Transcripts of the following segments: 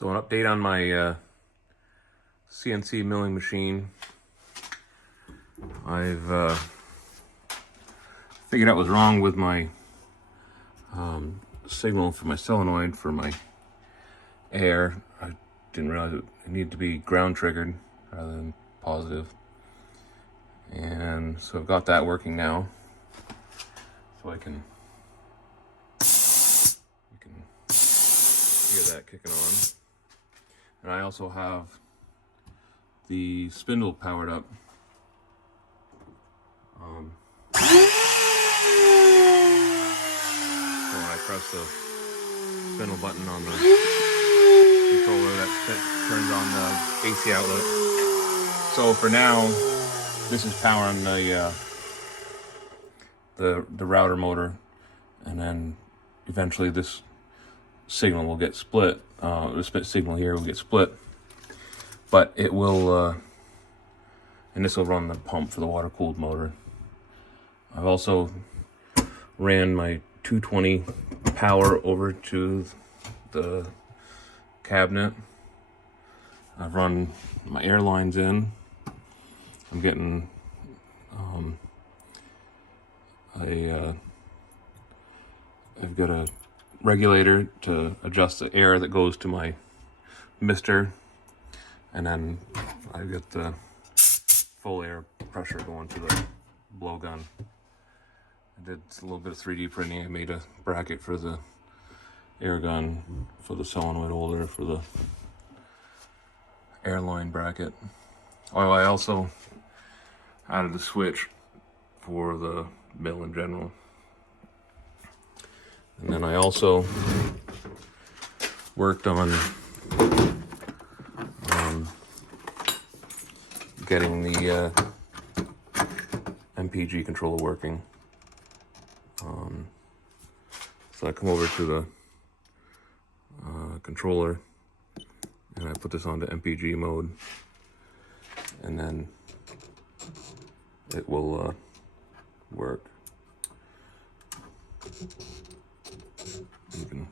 So an update on my CNC milling machine. I've figured out what's wrong with my signal for my solenoid for my air. I didn't realize it needed to be ground triggered rather than positive. And so I've got that working now. So you can hear that kicking on. And I also have the spindle powered up. So when I press the spindle button on the controller, that turns on the AC outlet. So for now, this is powering the router motor, and then eventually this signal will get split. The signal here will get split, but it will, and this will run the pump for the water-cooled motor. I've also ran my 220 power over to the cabinet. I've run my air lines in. I'm getting I've got a regulator to adjust the air that goes to my mister, and then I've got the full air pressure going to the blowgun. I did a little bit of 3D printing. I made a bracket for the air gun, for the solenoid holder, for the airline bracket. Oh, I also added the switch for the mill in general. And then I also worked on getting the MPG controller working. So I come over to the controller and I put this onto MPG mode, and then it will work. You can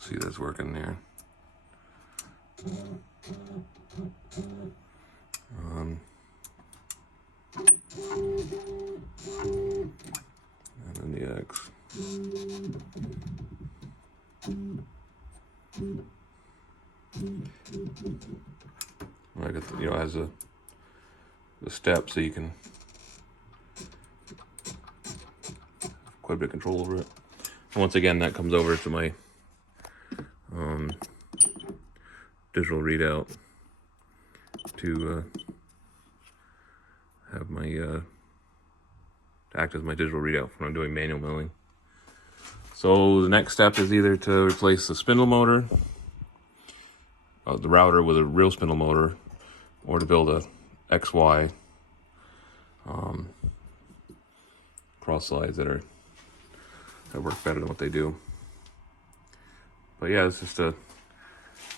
see that's working there. And then the X. I got the, has the steps, so you can quite a bit of control over it. And once again, that comes over to my digital readout to have my to act as my digital readout when I'm doing manual milling. So the next step is either to replace the spindle motor, the router with a real spindle motor, or to build a XY cross slides that work better than what they do. But yeah, it's just a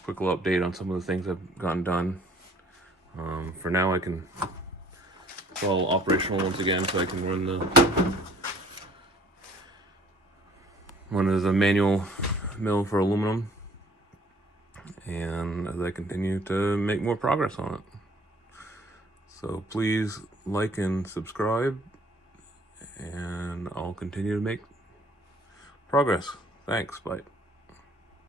quick little update on some of the things I've gotten done. For now, it's all operational once again, so I can run as a manual mill for aluminum, and as I continue to make more progress on it. So please like and subscribe, and I'll continue to make progress. Thanks, bye.